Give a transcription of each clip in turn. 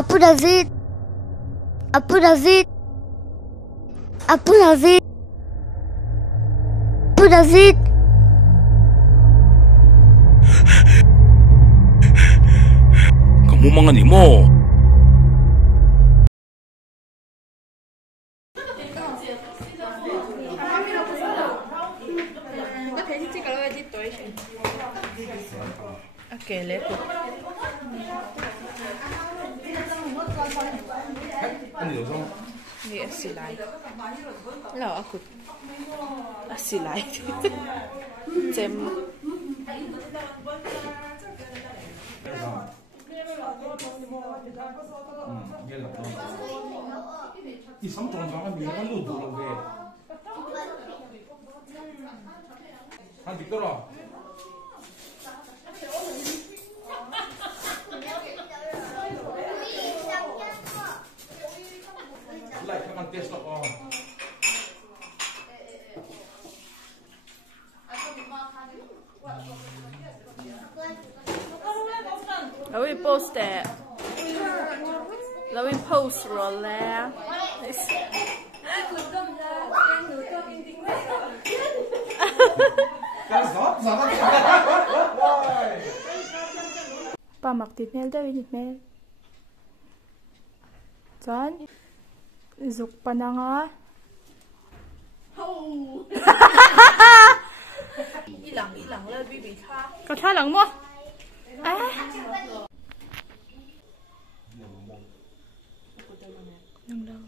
Apu David. Apu David. Apu David. Apu David. Kamu mga nimo. Okay, lepo. Hindi asilay. Lao ako. Asilay. Jem. 이 삼촌장은 미안한 거 들어오게. 한 뒤돌아. Lại các bạn test đó. Là vi post det. Là vi post roll där. Ba mặc thịt mel đây thịt mel. Chan. Zuk pa na nga. Ilang lên bibi tha. Có tha lang mo. À. Nang daw.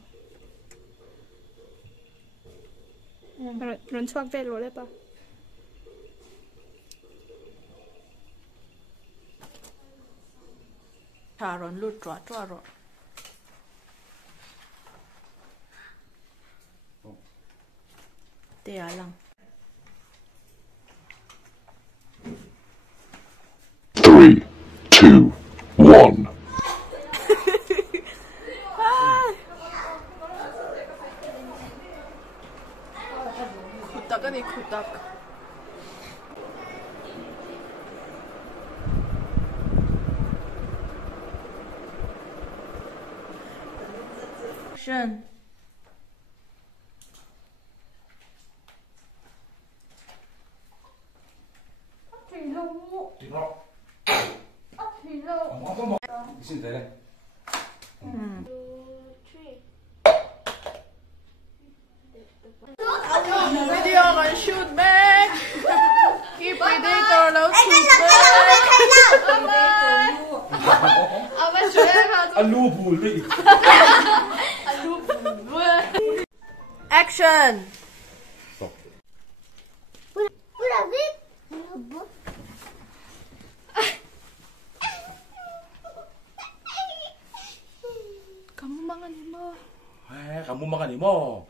Ron swag vel rồi pa. Thà ron lút trọa rồi. Tia lang. 3, 2, 1. Kutak ani kutak. Shen. Xin tới đây. Video còn shoot back. Keep predator low shoot back. Alu bùi đi. Action. Apu David. Kamu makan mo. Kamu makan nimo.